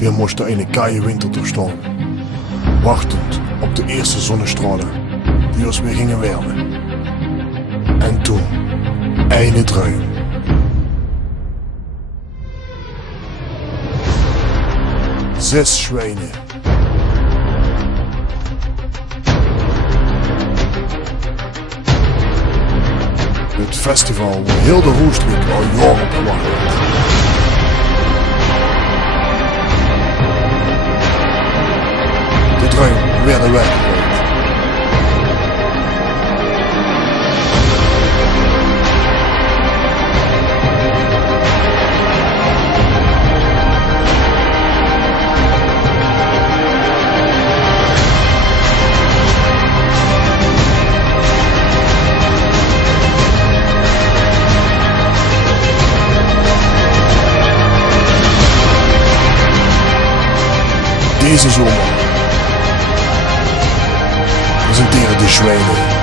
Wir moesten een koude winter doorstaan, wachtend op de eerste zonnestralen die ons weer gingen wärmen. En toen, eine droom. 6 zwijnen. Het festival waar heel de Roestrik al jaren op gewacht heeft. De droom werd een werkelijkheid. Deze zomer presenteren de Zwijnen